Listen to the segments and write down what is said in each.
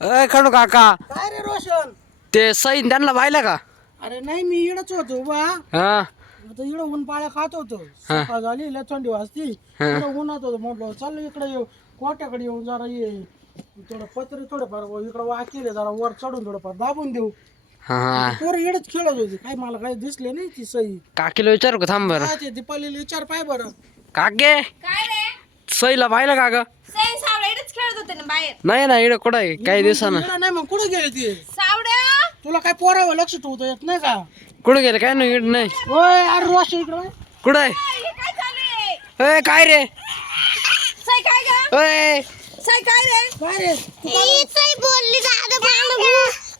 अय खंडू काका. काय रे रोशन? ते सईन त्यांना पाहिलं का? अरे नाही मी इडच होतो बा हा. आता इकडं ऊन पाळ्या खात होतो. सकाळ झाली लय थंडी वाजती. इकडं उन्हात होतो म्हटलं चल इकडे येऊ. कोट्याकडे येऊन जरा ये. थोडं पत्रे थोडंफार इकडं वाकेले जरा वर चढून थोडंफार दाबून देऊ. हा. पोरं इडच खेळत होती. काय मला काही दिसले नाही ती सई. काकीला विचारू का थांब बरं? काय ते दीपालीला विचार पाय बरं. काके? काय रे? सईला पाहिलं का ग? होते ना बाहेर. नाही ना इकडं कुठं आहे? काही दिवसानं. इकडं नाही मग कुठे गेली ती? सावड्या? तुला काय पोरावं लक्ष ठेवता येत नाही का? कुठं गेलं? काय नाही इकडं नाही. होय अरे इकडं. कुठं आहे? हे काय चालू आहे? अय काय रे? सई काय ग? अय सई काय रे? काय रे? सई बोलली दादा मला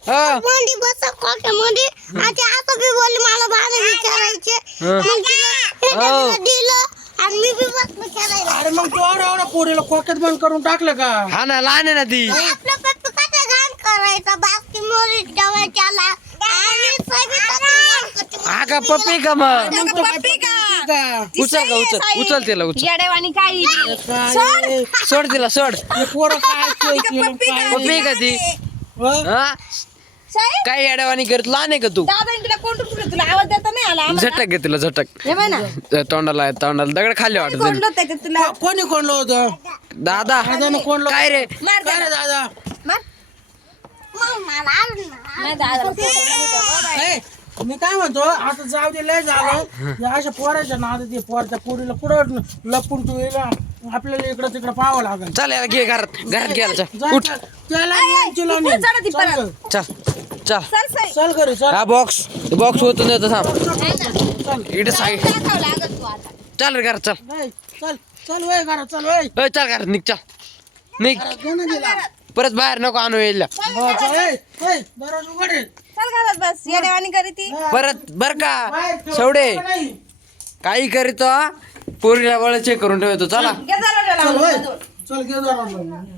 हा. मोंडी बस खोक्यामध्ये आणि आता बी बोलली मला भाडं विचारायचे. मग तिला- हो. तिला दिलं आणि मी बी बसलो. खेळायला अरे मग तू एवढा एवढा पोरीला खोक्यात बंद करून टाकलं का? हा ना लहान आहे ना ती. आपलं पप्पा कसं घाण करायचं? बाकी मोरी आणि घाण करते. हा का पप्पी का मग? मग तो काय पप्पी का? उचल का उचल उचल तिला उचल. येडेवानी काय? सोड. तिला सोड. हे पोरं काय पप्पी का? ती? हं? काय येड्यावानी करत? लहान आहे का तू? दादा तुला कोण तुला तुला आवाज देता नाही आला आम्हाला? झटक घे तिला झटक हे ना तोंडाला तोंडाला दगड खाली वाटत त्याच्यात तुला को- कोणी कोणलं होतं दादा दादानं कोणलं काय रे मार काय रे. दादा मार मग मला आणून ना. नाही दादाला कोंडलं होतं. ए, मी काय म्हणतो आता जाऊ दे लय झालं या अशा पोराच्या नादात ते पोरच्या पोरीला कुठं लपून तू येला आपल्याला इकडं तिकडं पाहावं लागेल चल याला घे घरात घरात घ्यायला चल उठ चल. त्याला यांची लावणी. पुढे चढा ती चल परत. गं. चल चल. चल घरी हा बॉक्स बॉक्स होतो देतो थांब. इकडे साईड चल रे चल. नाही, चल चल वय घरात चल वय. अय, चल घरात निघ चल. निघ. परत बाहेर नको आणू यायला. हो, चल, ए, ए, दरवाजा उघड रे. चल घरात बस. येडेवानी करी ती परत बर का? ठेव, शेवडे. नाही. काही करीतो हा? पोरीला बळ चेक करून ठेवतो. चला. घे जरा चल वय. लावून. चल घे दरवाजा